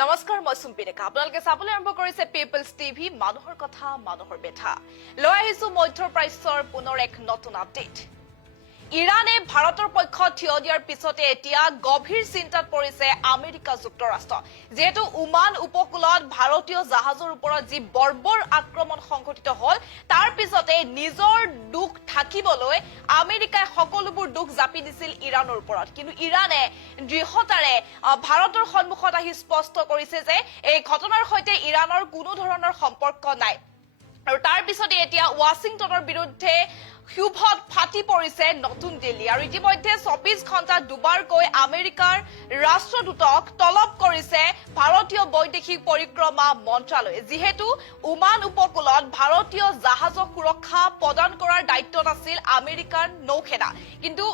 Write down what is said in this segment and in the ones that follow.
নমস্কাৰ মই সুম্পিৰেখা আপোনালোকে চাবলৈ আৰম্ভ কৰিছে পিপলছ টিভি মানুহৰ কথা মানুহৰ বেথা লৈ আহিছো মধ্যপ্ৰাচ্যৰ পুনৰ এক নতুন আপডেট ইৰানে ভাৰতৰ পক্ষত থিয় দিয়াৰ পিছতে এতিয়া গভীৰ চিন্তাত পৰিছে আমেৰিকা যুক্তৰাষ্ট্ৰ যেহেতু ওমান উপকূলত ভাৰতীয় জাহাজৰ ওপৰত যি বৰ্বৰ আক্ৰমণ সংঘটিত হল তাৰ পিছতে নিজৰ দুখ থাকিবলৈ আমেৰিকাই সকলোবোৰ দুখ জাপি দিছিল ইৰানৰ ওপৰত কিন্তু ইৰানে দৃঢ়তাৰে ভাৰতৰ সন্মুখত আহি স্পষ্ট কৰিছে যে এই ঘটনাৰ সৈতে ইৰানৰ কোনো ধৰণৰ সম্পৰ্ক নাই আৰু তাৰ পিছতে এতিয়া ৱাশ্বিংটনৰ বিৰুদ্ধে ক্ষোভত ফাটি পৰিছে নতুন দিল্লী আৰু ইতিমধ্যে 24 ঘণ্টাত দুবাৰকৈ আমেৰিকাৰ ৰাষ্ট্ৰদূতক তলব কৰিছে ভাৰতীয় বৈদেশিক পৰিক্ৰমা মন্ত্ৰালয়ে যিহেতু ওমান উপকূলত ভাৰতীয় জাহাজক সুৰক্ষা প্ৰদান কৰাৰ দায়িত্বত আছিল আমেৰিকাৰ নৌসেনা কিন্তু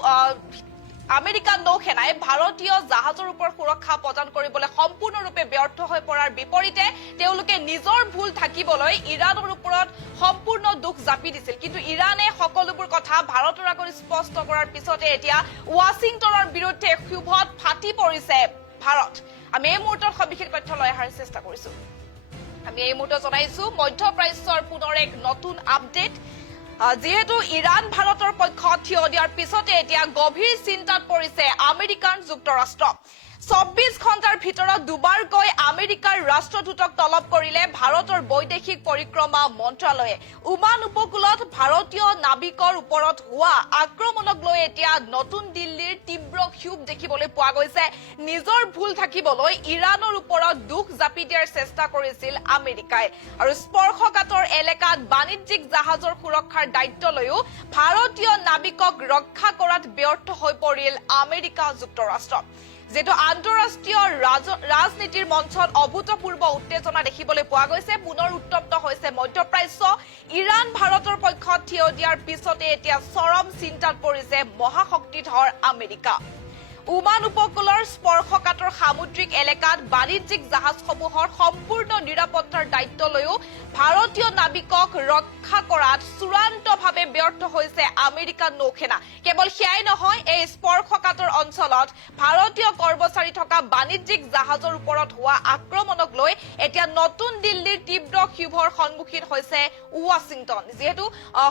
আমেৰিকান নৌসেনাই ভাৰতীয় জাহাজৰ ওপৰত সুৰক্ষা প্ৰদান কৰিবলৈ সম্পূৰ্ণৰূপে ব্যৰ্থ হৈ পৰাৰ বিপৰীতে তেওঁলোকে নিজৰ ভুল থাকিবলৈ ইৰানৰ ওপৰত সম্পূৰ্ণ দুখ জাপি দিছিল কিন্তু ইৰানে সকলোবোৰ কথা ভাৰতৰ আগত স্পষ্ট কৰাৰ পিছতে এতিয়া ৱাশ্বিংটনৰ বিৰুদ্ধে ক্ষোভত ফাটি পৰিছে ভাৰত আমি এই মুহূৰ্তত সবিশেষ তথ্য লৈ অহাৰ চেষ্টা কৰিছো আমি এই মুহূৰ্তত জনাইছো মধ্যপ্ৰাচ্যৰ পুনৰ এক নতুন আপডেট যেহেতু ইৰান ভাৰতৰ পক্ষত থিয় দিয়াৰ পিছতে এতিয়া গভীৰ চিন্তাত পৰিছে আমেৰিকান যুক্তৰাষ্ট্ৰ 24 ঘণ্টাৰ ভিতৰত দুবাৰকৈ আমেৰিকাৰ ৰাষ্ট্ৰদূতক তলব কৰিলে ভাৰতৰ বৈদেশিক পৰিক্ৰমা মন্ত্ৰালয়ে ওমান উপকূলত ভাৰতীয় নাবিকৰ ওপৰত হোৱা আক্ৰমণক লৈ এতিয়া নতুন দিল্লীৰ তীব্ৰ ক্ষোভ দেখিবলৈ পোৱা গৈছে নিজৰ ভুল থাকিবলৈ ইৰানৰ ওপৰত দুখ জাপি দিয়াৰ চেষ্টা কৰিছিল আমেৰিকাই আৰু স্পৰ্শকাতৰ এলেকাত বাণিজ্যিক জাহাজৰ সুৰক্ষাৰ দায়িত্ব লৈও ভাৰতীয় নাবিকক ৰক্ষা কৰাত ব্যৰ্থ হৈ পৰিল আমেৰিকা যুক্তৰাষ্ট্ৰ যেটো আন্তঃৰাষ্ট্ৰীয় ৰাজনীতিৰ মঞ্চত অভূতপূৰ্ব উত্তেজনা দেখিবলৈ পোৱা গৈছে পুনৰ উত্তপ্ত হৈছে মধ্যপ্ৰাচ্য ইৰান ভাৰতৰ পক্ষত থিয় দিয়াৰ পিছতে এতিয়া চৰম চিন্তাত পৰিছে মহাশক্তিধৰ আমেৰিকা ওমান উপকূলৰ স্পৰ্শকাতৰ সামুদ্ৰিক এলেকাত বাণিজ্যিক জাহাজসমূহৰ সম্পূৰ্ণ নিৰাপত্তাৰ দায়িত্ব লৈও ভাৰতীয় নাবিকক ৰক্ষা কৰাত চূড়ান্তভাৱে ব্যৰ্থ হৈছে আমেৰিকান নৌসেনা কেৱল সেয়াই নহয় এই স্পৰ্শকাতৰ অঞ্চলত ভাৰতীয় কৰ্মচাৰী থকা বাণিজ্যিক জাহাজৰ ওপৰত হোৱা আক্ৰমণক লৈ এতিয়া নতুন দিল্লীৰ তীব্ৰ ক্ষোভৰ সন্মুখীন হৈছে ৱাশ্বিংটন যেহেতু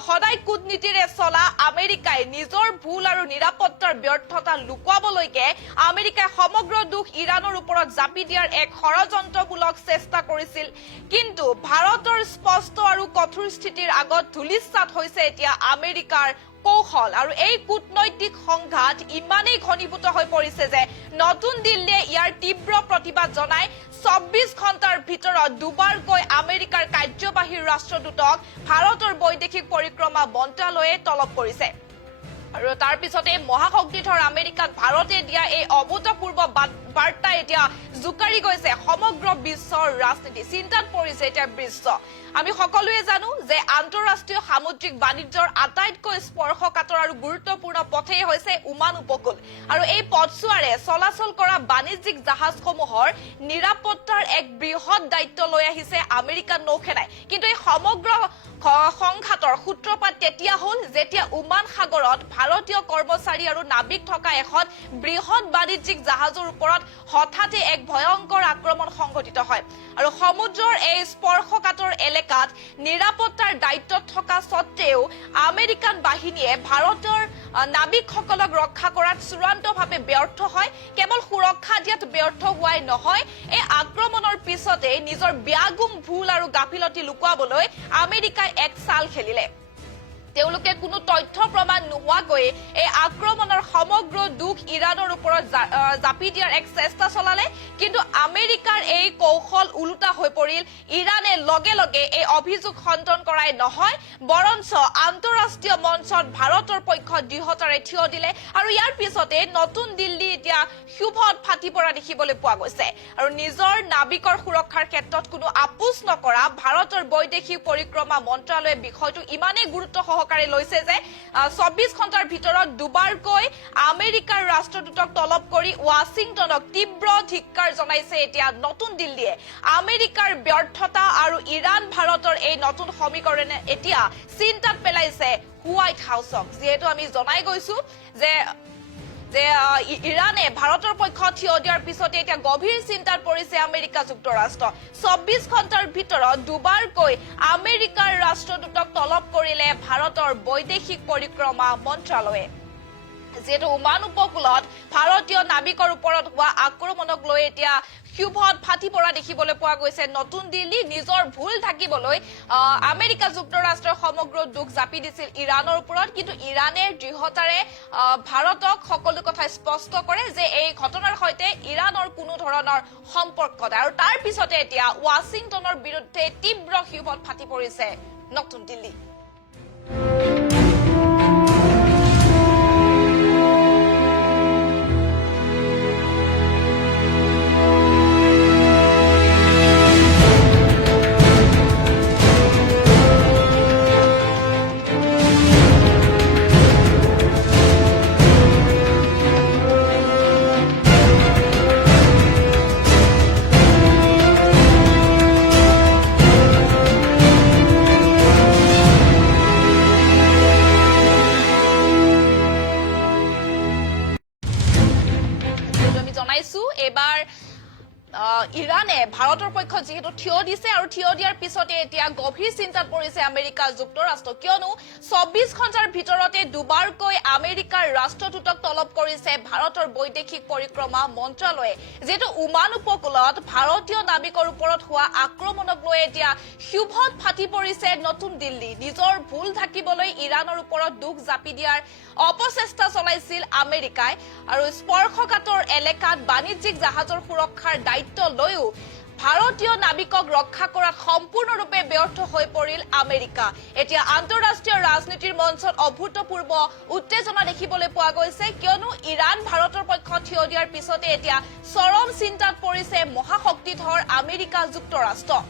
সদায় কূটনীতিৰে চলা আমেৰিকাই নিজৰ ভুল আৰু নিৰাপত্তাৰ ব্যৰ্থতা লুকুৱাবলৈ আমেৰিকাই সমগ্ৰ দুখ ইৰানৰ ওপৰত জাপি দিয়াৰ এক ষড়যন্ত্ৰমূলক চেষ্টা কৰিছিল কিন্তু ভাৰতৰ স্পষ্ট আৰু কঠোৰ স্থিতিৰ আগত ধুলিস্যাৎ হৈছে এতিয়া আমেৰিকাৰ কৌশল আৰু এই কূটনৈতিক সংঘাত ইমানেই ঘনীভূত হৈ পৰিছে যে নতুন দিল্লীয়ে ইয়াৰ তীব্ৰ প্ৰতিবাদ জনাই 24 ঘণ্টাৰ ভিতৰত দুবাৰকৈ আমেৰিকাৰ কাৰ্যবাহী ৰাষ্ট্ৰদূতক ভাৰতৰ বৈদেশিক পৰিক্ৰমা মন্ত্ৰালয়ে তলব কৰিছে আৰু তাৰ পিছতে মহাশক্তিধৰ আমেৰিকাত ভাৰতে দিয়া এই অভূতপূৰ্ব বাৰ্তা এতিয়া জুকাৰি গৈছে সমগ্ৰ বিশ্বৰ ৰাজনীতি চিন্তাত পৰিছে এতিয়া বিশ্ব আমি সকলোৱে জানো যে আন্তঃৰাষ্ট্ৰীয় সামুদ্ৰিক বাণিজ্যৰ আটাইতকৈ স্পৰ্শকাতৰ আৰু গুৰুত্বপূৰ্ণ পথেই হৈছে ওমান উপকূল আৰু এই পথছোৱাৰে চলাচল কৰা বাণিজ্যিক জাহাজসমূহৰ নিৰাপত্তাৰ এক বৃহৎ দায়িত্ব লৈ আহিছে আমেৰিকান নৌসেনাই কিন্তু এই সমগ্ৰ সংঘাতৰ সূত্ৰপাত তেতিয়া হল যেতিয়া ওমান সাগৰত ভাৰতীয় কৰ্মচাৰী আৰু নাবিক থকা এখন বৃহৎ বাণিজ্যিক জাহাজৰ ওপৰত হঠাতে এক ভয়ংকৰ আক্ৰমণ সংঘটিত হয় আৰু সমুদ্ৰৰ এই স্পৰ্শকাতৰ এলেকাত নিৰাপত্তাৰ দায়িত্বত থকা সত্ত্বেও আমেৰিকান বাহিনীয়ে ভাৰতৰ নাবিকসকলক ৰক্ষা কৰাত চূড়ান্তভাৱে ব্যৰ্থ হয় কেৱল সুৰক্ষা দিয়াত ব্যৰ্থ হোৱাই নহয় এই আক্ৰমণৰ পিছতে নিজৰ ব্যাগুম ভুল আৰু গাফিলতি লুকুৱাবলৈ আমেৰিকাই এক চাল খেলিলে তেওঁলোকে কোনো তথ্য প্ৰমাণ নোহোৱাকৈ এই আক্ৰমণৰ সমগ্ৰ দুখ ইৰানৰ ওপৰত জাপি দিয়াৰ এক চেষ্টা চলালে কিন্তু আমেৰিকাৰ এই কৌশল উলুটা হৈ পৰিল ইৰানে লগে লগে এই অভিযোগ খণ্ডন কৰাই নহয় বৰঞ্চ আন্তঃৰাষ্ট্ৰীয় মঞ্চত ভাৰতৰ পক্ষত দৃঢ়তাৰে থিয় দিলে আৰু ইয়াৰ পিছতে নতুন দিল্লী এতিয়া ক্ষোভত ফাটি পৰা দেখিবলৈ পোৱা গৈছে আৰু নিজৰ নাবিকৰ সুৰক্ষাৰ ক্ষেত্ৰত কোনো আপোচ নকৰা ভাৰতৰ বৈদেশিক পৰিক্ৰমা মন্ত্ৰালয়ে বিষয়টো ইমানেই গুৰুত্ব সহকাৰে লৈছে যে 24 ঘণ্টাৰ ভিতৰত দুবাৰকৈ আমেৰিকাৰ ৰাষ্ট্ৰদূতক তলব কৰি ৱাশ্বিংটনক তীব্ৰ ধিক্কাৰ জনাইছে এতিয়া নতুন দিল্লীয়ে আমেৰিকাৰ ব্যৰ্থতা আৰু ইৰাণ ভাৰতৰ এই নতুন সমীকৰণে এতিয়া চিন্তাত পেলাইছে হোৱাইট হাউচক যেহেতু আমি জনাই গৈছো যে যে ইৰাণে ভাৰতৰ পক্ষত থিয় দিয়াৰ পিছতে এতিয়া গভীৰ চিন্তাত পৰিছে আমেৰিকা যুক্তৰাষ্ট্ৰ ২৪ ঘণ্টাৰ ভিতৰত দুবাৰকৈ আমেৰিকাৰ ৰাষ্ট্ৰদূতক তলব কৰিলে ভাৰতৰ বৈদেশিক পৰিক্ৰমা মন্ত্ৰালয়ে যেটো ওমান উপকূলত ভাৰতীয় নাবিকৰ ওপৰত হোৱা আক্ৰমণক লৈ এতিয়া ক্ষোভত ফাটি পৰা দেখিবলৈ পোৱা গৈছে নতুন দিল্লী নিজৰ ভুল ঢাকিবলৈ আমেৰিকা যুক্তৰাষ্ট্ৰৰ সমগ্ৰ দুখ জাপি দিছিল ইৰাণৰ ওপৰত কিন্তু ইৰাণে দৃঢ়তাৰে ভাৰতক সকলো কথা স্পষ্ট কৰে যে এই ঘটনাৰ সৈতে ইৰাণৰ কোনো ধৰণৰ সম্পৰ্ক নাই আৰু তাৰ পিছতে এতিয়া ৱাশ্বিংটনৰ বিৰুদ্ধে তীব্ৰ ক্ষোভত ফাটি পৰিছে নতুন দিল্লী এবাৰ ইৰাণে ভাৰতৰ পক্ষত যেহেতু থিয় দিছে আৰু থিয় দিয়াৰ পিছতে এতিয়া গভীৰ চিন্তাত পৰিছে আমেৰিকা যুক্তৰাষ্ট্ৰ কিয়নো ২৪ ঘণ্টাৰ ভিতৰতে দুবাৰকৈ আমেৰিকাৰ ৰাষ্ট্ৰদূতক তলব কৰিছে ভাৰতৰ বৈদেশিক পৰিক্ৰমা মন্ত্ৰালয়ে যেটো ওমান উপকূলত ভাৰতীয় নাবিকৰ ওপৰত হোৱা আক্ৰমণক লৈ এতিয়া ক্ষোভত ফাটি পৰিছে নতুন দিল্লী নিজৰ ভুল ঢাকিবলৈ ইৰাণৰ ওপৰত দুখ জাপি দিয়াৰ অপচেষ্টা চলাইছিল আমেৰিকাই আৰু স্পৰ্শকাতৰ এলেকাত বাণিজ্যিক জাহাজৰ সুৰক্ষাৰ দায়িত্ব লৈও ভাৰতীয় নাবিকক ৰক্ষা কৰাত সম্পূৰ্ণৰূপে ব্যৰ্থ হৈ পৰিল আমেৰিকা এতিয়া আন্তঃৰাষ্ট্ৰীয় ৰাজনীতিৰ মঞ্চত অভূতপূৰ্ব উত্তেজনা দেখিবলৈ পোৱা গৈছে কিয়নো ইৰাণ ভাৰতৰ পক্ষত থিয় দিয়াৰ পিছতে এতিয়া চৰম চিন্তাত পৰিছে মহাশক্তিধৰ আমেৰিকা যুক্তৰাষ্ট্ৰ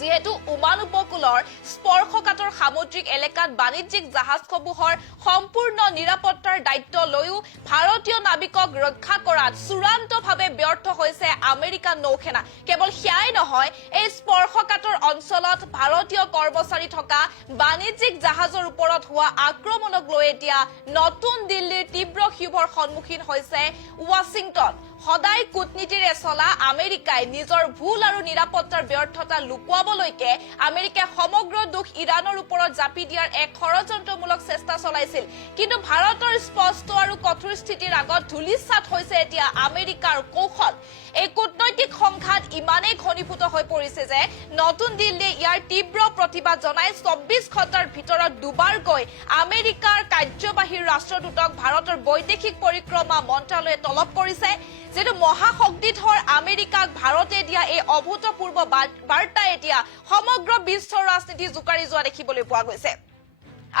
যেহেতু ওমান উপকূলৰ স্পৰ্শকাতৰ সামুদ্ৰিক এলেকাত বাণিজ্যিক জাহাজসমূহৰ সম্পূৰ্ণ নিৰাপত্তাৰ দায়িত্ব লৈও ভাৰতীয় নাবিকক ৰক্ষা কৰাত চূড়ান্তভাৱে ব্যৰ্থ হৈছে আমেৰিকা নৌসেনা কেৱল সেয়াই নহয় এই স্পৰ্শকাতৰ অঞ্চলত ভাৰতীয় কৰ্মচাৰী থকা বাণিজ্যিক জাহাজৰ ওপৰত হোৱা আক্ৰমণক লৈ এতিয়া নতুন দিল্লীৰ তীব্ৰ ক্ষোভৰ সন্মুখীন হৈছে ৱাশ্বিংটন সদায় কূটনীতিৰে চলা আমেৰিকাই নিজৰ ভুল আৰু নিৰাপত্তাৰ ব্যৰ্থতা লুকুৱাবলৈকে আমেৰিকাই সমগ্ৰ দুখ ইৰাণৰ ওপৰত জাপি দিয়াৰ এক ষড়যন্ত্ৰমূলক চেষ্টা চলাইছিল কিন্তু ভাৰতৰ স্পষ্ট আৰু কঠোৰ স্থিতিৰ আগত ধূলিসাৎ হৈছে এতিয়া আমেৰিকাৰ কৌশল এই কূটনৈতিক সংঘাত ইমানেই ঘনীভূত হৈ পৰিছে যে নতুন দিল্লীয়ে ইয়াৰ তীব্ৰ প্ৰতিবাদ জনাই ২৪ ঘণ্টাৰ ভিতৰত দুবাৰকৈ আমেৰিকাৰ কাৰ্যবাহী ৰাষ্ট্ৰদূতক ভাৰতৰ বৈদেশিক পৰিক্ৰমা মন্ত্ৰালয়ে তলব কৰিছে যেটো মহাশক্তিধৰ আমেৰিকাক ভাৰতে দিয়া এই অভূতপূৰ্ব বাৰ্তা এতিয়া সমগ্ৰ বিশ্বৰ ৰাজনীতি জোকাৰি যোৱা দেখিবলৈ পোৱা গৈছে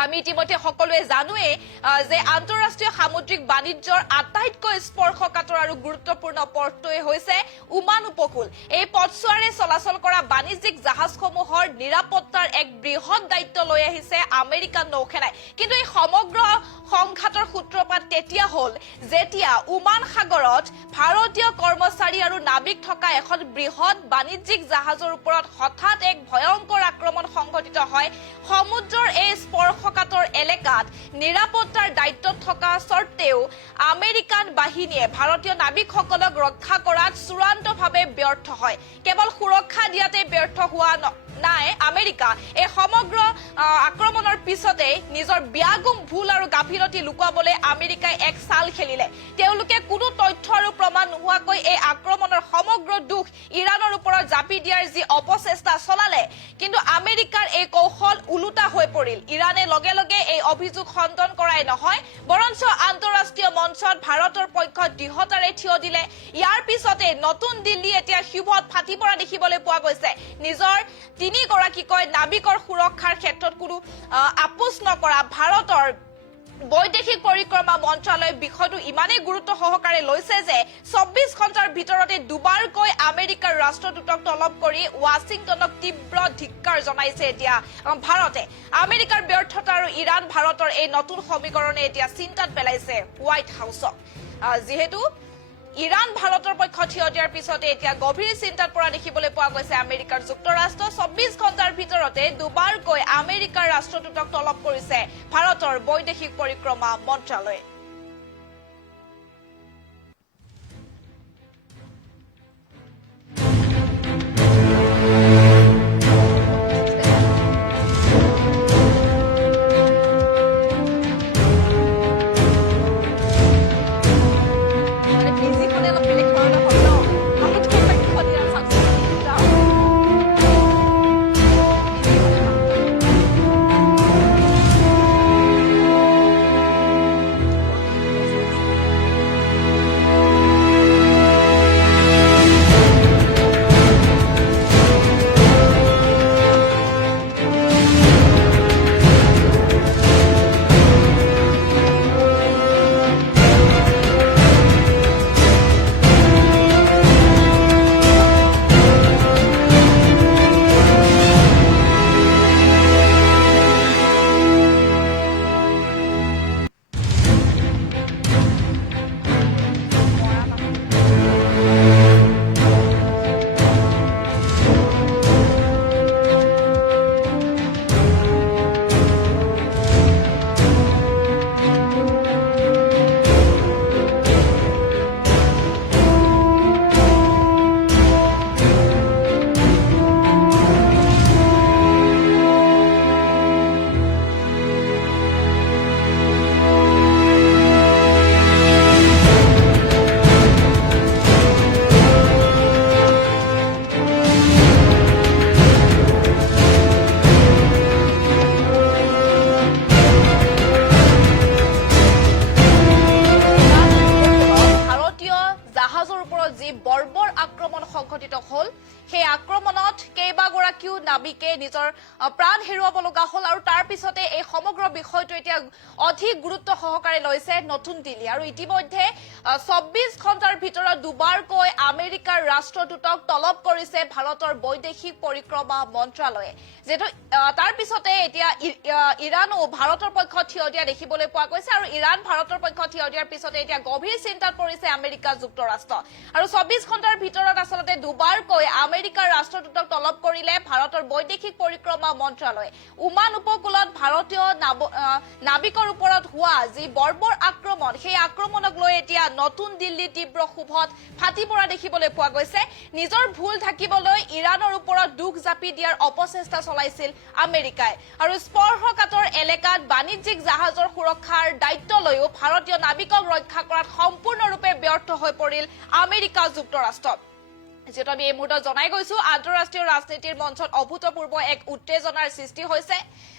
আমি ইতিমধ্যে সকলোৱে জানোৱে যে আন্তঃৰাষ্ট্ৰীয় সামুদ্ৰিক বাণিজ্যৰ আটাইতকৈ স্পৰ্শকাতৰ আৰু গুৰুত্বপূৰ্ণ পথটোৱে হৈছে ওমান উপকূল এই পথছোৱাৰে চলাচল কৰা বাণিজ্যিক জাহাজসমূহৰ নিৰাপত্তাৰ এক বৃহৎ দায়িত্ব লৈ আহিছে আমেৰিকান নৌসেনাই কিন্তু এই সমগ্ৰ সংঘাতৰ সূত্ৰপাত তেতিয়া হল যেতিয়া ওমান সাগৰত ভাৰতীয় কৰ্মচাৰী আৰু নাবিক থকা এখন বৃহৎ বাণিজ্যিক জাহাজৰ ওপৰত হঠাৎ এক ভয়ংকৰ আক্ৰমণ সংঘটিত হয় সমুদ্ৰৰ এই স্পৰ্শকাতৰ এলেকাত নিৰাপত্তাৰ দায়িত্বত থকা স্বত্তেও আমেৰিকান বাহিনীয়ে ভাৰতীয় নাবিকসকলক ৰক্ষা কৰাত চূড়ান্তভাৱে ব্যৰ্থ হয় কেৱল সুৰক্ষা দিয়াতে ব্যৰ্থ হোৱা নাই আমেৰিকা এই সমগ্ৰ আক্ৰমণৰ পিছতে নিজৰ ব্যাগুম ভুল আৰু গাফিলতি লুকুৱাবলৈ আমেৰিকাই এক চাল খেলিলে তেওঁলোকে কোনো তথ্য আৰু প্ৰমাণ নোহোৱাকৈ এই আক্ৰমণৰ সমগ্ৰ দুখ ইৰাণৰ ওপৰত জাপি দিয়াৰ যি অপচেষ্টা চলালে কিন্তু আমেৰিকাৰ এই কৌশল উলুটা হৈ পৰিল ইৰাণে লগে লগে এই অভিযোগ খণ্ডন কৰাই নহয় বৰঞ্চ আন্তঃৰাষ্ট্ৰীয় মঞ্চত ভাৰতৰ পক্ষত দৃঢ়তাৰে থিয় দিলে ইয়াৰ পিছতে নতুন দিল্লী এতিয়া ক্ষোভত ফাটি পৰা দেখিবলৈ পোৱা গৈছে নিজৰ তিনিগৰাকীকৈ নাবিকৰ সুৰক্ষাৰ ক্ষেত্ৰত কোনো আপোচ নকৰা ভাৰতৰ বৈদেশিক পৰিক্ৰমা মন্ত্ৰালয় বিষয়টো ইমানেই গুৰুত্ব সহকাৰে লৈছে যে ২৪ ঘণ্টাৰ ভিতৰতে দুবাৰকৈ আমেৰিকাৰ ৰাষ্ট্ৰদূতক তলব কৰি ৱাশ্বিংটনক তীব্ৰ ধিক্কাৰ জনাইছে এতিয়া ভাৰতে আমেৰিকাৰ ব্যৰ্থতা আৰু ইৰাণ ভাৰতৰ এই নতুন সমীকৰণে এতিয়া চিন্তাত পেলাইছে হোৱাইট হাউচক যেহেতু ইৰাণ ভাৰতৰ পক্ষ থিয় দিয়াৰ পিছতে এতিয়া গভীৰ চিন্তাত পৰা দেখিবলৈ পোৱা গৈছে আমেৰিকাৰ যুক্তৰাষ্ট্ৰ ২৪ ঘণ্টাৰ ভিতৰতে দুবাৰকৈ আমেৰিকাৰ ৰাষ্ট্ৰদূতক তলব কৰিছে ভাৰতৰ বৈদেশিক পৰিক্ৰমা মন্ত্ৰালয়ে সংঘটিত হল সেই আক্ৰমণত কেইবাগৰাকীও নাবিকে নিজৰ প্ৰাণ হেৰুৱাব লগা হল আৰু তাৰ পিছতে এই সমগ্ৰ বিষয়টো এতিয়া অধিক গুৰুত্ব সহকাৰে লৈছে নতুন দিল্লী আৰু ইতিমধ্যে ২৪ ঘণ্টাৰ ভিতৰত দুবাৰকৈ আমেৰিকাৰ ৰাষ্ট্ৰদূতক তলব কৰিছে ভাৰতৰ বৈদেশিক পৰিক্ৰমা মন্ত্ৰালয়ে যেটো তাৰ পিছতে এতিয়া ইৰাণো ভাৰতৰ পক্ষত থিয় দিয়া দেখিবলৈ পোৱা গৈছে আৰু ইৰাণ ভাৰতৰ পক্ষত থিয় দিয়াৰ পিছতে এতিয়া গভীৰ চিন্তাত পৰিছে আমেৰিকা যুক্তৰাষ্ট্ৰ আৰু ২৪ ঘণ্টাৰ ভিতৰত আচলতে দুবাৰকৈ আমেৰিকাৰ ৰাষ্ট্ৰদূতক তলব কৰিলে ভাৰতৰ বৈদেশিক পৰিক্ৰমা মন্ত্ৰালয়ে ওমান উপকূলত ভাৰতীয় নাবিকৰ ওপৰত হোৱা যি বৰ্বৰ আক্ৰমণ সেই আক্ৰমণক লৈ এতিয়া নতুন দিল্লী তীব্ৰ ক্ষোভত ফাটি পৰা দেখিবলৈ পোৱা গৈছে নিজৰ ভুল ঢাকিবলৈ ইৰাণৰ ওপৰত দুখ জাপি দিয়াৰ অপচেষ্টা চলাইছিল আমেৰিকাই আৰু স্পৰ্শকাতৰ এলেকাত বাণিজ্যিক জাহাজৰ সুৰক্ষাৰ দায়িত্ব লৈও ভাৰতীয় নাবিকক ৰক্ষা কৰাত সম্পূৰ্ণৰূপে ব্যৰ্থ হৈ পৰিল আমেৰিকা যুক্তৰাষ্ট্ৰ যেটো আমি এই মুহূৰ্তত জনাই গৈছো আন্তঃৰাষ্ট্ৰীয় ৰাজনীতিৰ মঞ্চত অভূতপূৰ্ব এক উত্তেজনাৰ সৃষ্টি হৈছে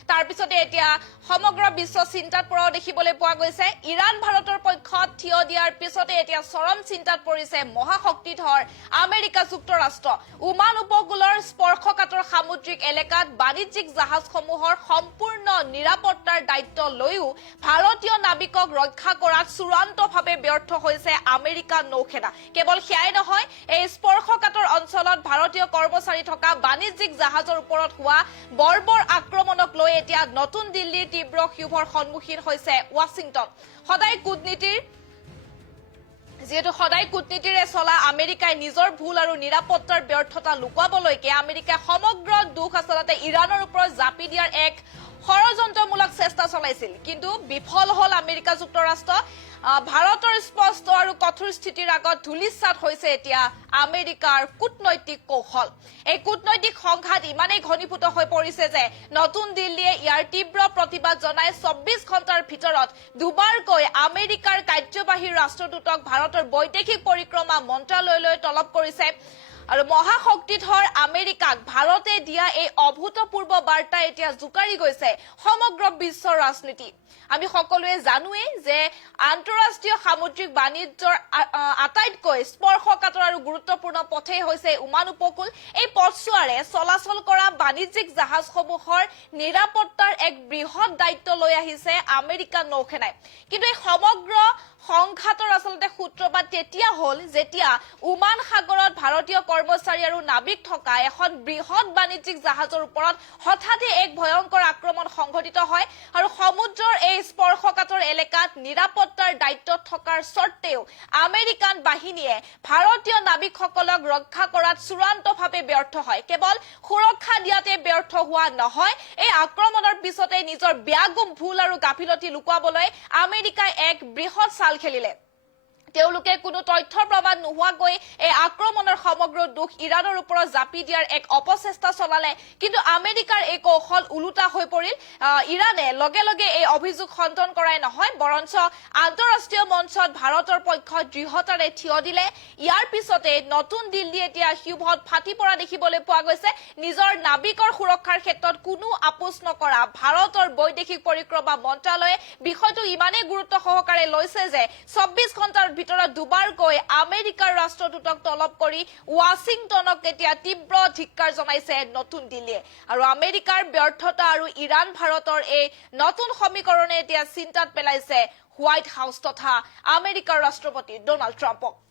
তাৰ পিছতে এতিয়া সমগ্ৰ বিশ্ব চিন্তাত পৰাও দেখিবলৈ পোৱা গৈছে ইৰাণ ভাৰতৰ পক্ষত থিয় দিয়াৰ পিছতে এতিয়া চৰম চিন্তাত পৰিছে মহাশক্তিধৰ আমেৰিকা যুক্তৰাষ্ট্ৰ ওমান উপকূলৰ স্পৰ্শকাতৰ সামুদ্ৰিক এলেকাত বাণিজ্যিক জাহাজসমূহৰ সম্পূৰ্ণ নিৰাপত্তাৰ দায়িত্ব লৈও ভাৰতীয় নাবিকক ৰক্ষা কৰাত চূড়ান্তভাৱে ব্যৰ্থ হৈছে আমেৰিকা নৌসেনা কেৱল সেয়াই নহয় এই স্পৰ্শকাতৰ অঞ্চলত ভাৰতীয় কৰ্মচাৰী থকা বাণিজ্যিক জাহাজৰ ওপৰত হোৱা বৰ্বৰ আক্ৰমণক লৈ এতিয়া নতুন দিল্লীৰ তীব্ৰ ক্ষোভৰ সন্মুখীন হৈছে ৱাশ্বিংটন সদায় কূটনীতিৰে চলা আমেৰিকাই নিজৰ ভুল আৰু নিৰাপত্তাৰ ব্যৰ্থতা লুকুৱাবলৈকে আমেৰিকাই সমগ্ৰ দুখ আচলতে ইৰাণৰ ওপৰত জাপি দিয়াৰ এক ষড়যন্ত্ৰমূলক চেষ্টা চলাইছিল কিন্তু বিফল হল আমেৰিকা যুক্তৰাষ্ট্ৰ ভাৰতৰ স্পষ্ট আৰু কঠোৰ স্থিতিৰ আগত ধুলিসাৎ হৈছে এতিয়া আমেৰিকাৰ কূটনৈতিক কৌশল এই কূটনৈতিক সংঘাত ইমানেই ঘনীভূত হৈ পৰিছে যে নতুন দিল্লীয়ে ইয়াৰ তীব্ৰ প্ৰতিবাদ জনাই ২৪ ঘণ্টাৰ ভিতৰত দুবাৰকৈ আমেৰিকাৰ কাৰ্যবাহী ৰাষ্ট্ৰদূতক ভাৰতৰ বৈদেশিক পৰিক্ৰমা মন্ত্ৰালয়লৈ তলব কৰিছে আৰু মহাশক্তিধৰ আমেৰিকাক ভাৰতে দিয়া এই অভূতপূৰ্ব বাৰ্তা এতিয়া জোকাৰি গৈছে সমগ্ৰ বিশ্বৰ ৰাজনীতি আমি সকলোৱে জানোৱে যে আন্তঃৰাষ্ট্ৰীয় সামুদ্ৰিক বাণিজ্যৰ আটাইতকৈ স্পৰ্শকাতৰ আৰু গুৰুত্বপূৰ্ণ পথেই হৈছে ওমান উপকূল এই পথছোৱাৰে চলাচল কৰা বাণিজ্যিক জাহাজসমূহৰ নিৰাপত্তাৰ এক বৃহৎ দায়িত্ব লৈ আহিছে আমেৰিকা নৌসেনাই কিন্তু এই সমগ্ৰ সংঘাতৰ আচলতে সূত্ৰপাত তেতিয়া হল যেতিয়া ওমান সাগৰত ভাৰতীয় কৰ্মচাৰী আৰু নাবিক থকা এখন বৃহৎ বাণিজ্যিক জাহাজৰ ওপৰত হঠাতে এক ভয়ংকৰ আক্ৰমণ সংঘটিত হয় আৰু সমুদ্ৰৰ এই স্পৰ্শকাতৰ এলেকাত নিৰাপত্তাৰ দায়িত্বত থকাৰ স্বত্তেও আমেৰিকান বাহিনীয়ে ভাৰতীয় নাবিকসকলক ৰক্ষা কৰাত চূড়ান্তভাৱে ব্যৰ্থ হয় কেৱল সুৰক্ষা দিয়াতে ব্যৰ্থ হোৱা নহয় এই আক্ৰমণৰ পিছতে নিজৰ ব্যাগুম ভুল আৰু গাফিলতি লুকুৱাবলৈ আমেৰিকাই এক বৃহৎ চাল খেলিলে তেওঁলোকে কোনো তথ্য প্ৰমাণ নোহোৱাকৈ এই আক্ৰমণৰ সমগ্ৰ দুখ ইৰাণৰ ওপৰত জাপি দিয়াৰ এক অপচেষ্টা চলালে কিন্তু আমেৰিকাৰ এই কৌশল উলুটা হৈ পৰিল ইৰাণে লগে লগে এই অভিযোগ খণ্ডন কৰাই নহয় বৰঞ্চ আন্তঃৰাষ্ট্ৰীয় মঞ্চত ভাৰতৰ পক্ষত দৃঢ়তাৰে থিয় দিলে ইয়াৰ পিছতে নতুন দিল্লী এতিয়া ক্ষোভত ফাটি পৰা দেখিবলৈ পোৱা গৈছে নিজৰ নাবিকৰ সুৰক্ষাৰ ক্ষেত্ৰত কোনো আপোচ নকৰা ভাৰতৰ বৈদেশিক পৰিক্ৰমা মন্ত্ৰালয়ে বিষয়টো ইমানেই গুৰুত্ব সহকাৰে লৈছে যে ২৪ ঘণ্টাৰ ভিতৰত দুবাৰকৈ আমেৰিকাৰ ৰাষ্ট্ৰদূতক তলব কৰি ৱাশ্বিংটনক এতিয়া তীব্ৰ ধিক্কাৰ জনাইছে নতুন দিল্লীয়ে আৰু আমেৰিকাৰ ব্যৰ্থতা আৰু ইৰাণ ভাৰতৰ এই নতুন সমীকৰণে এতিয়া চিন্তাত পেলাইছে হোৱাইট হাউচ তথা আমেৰিকাৰ ৰাষ্ট্ৰপতি ডোনাল্ড ট্ৰাম্পক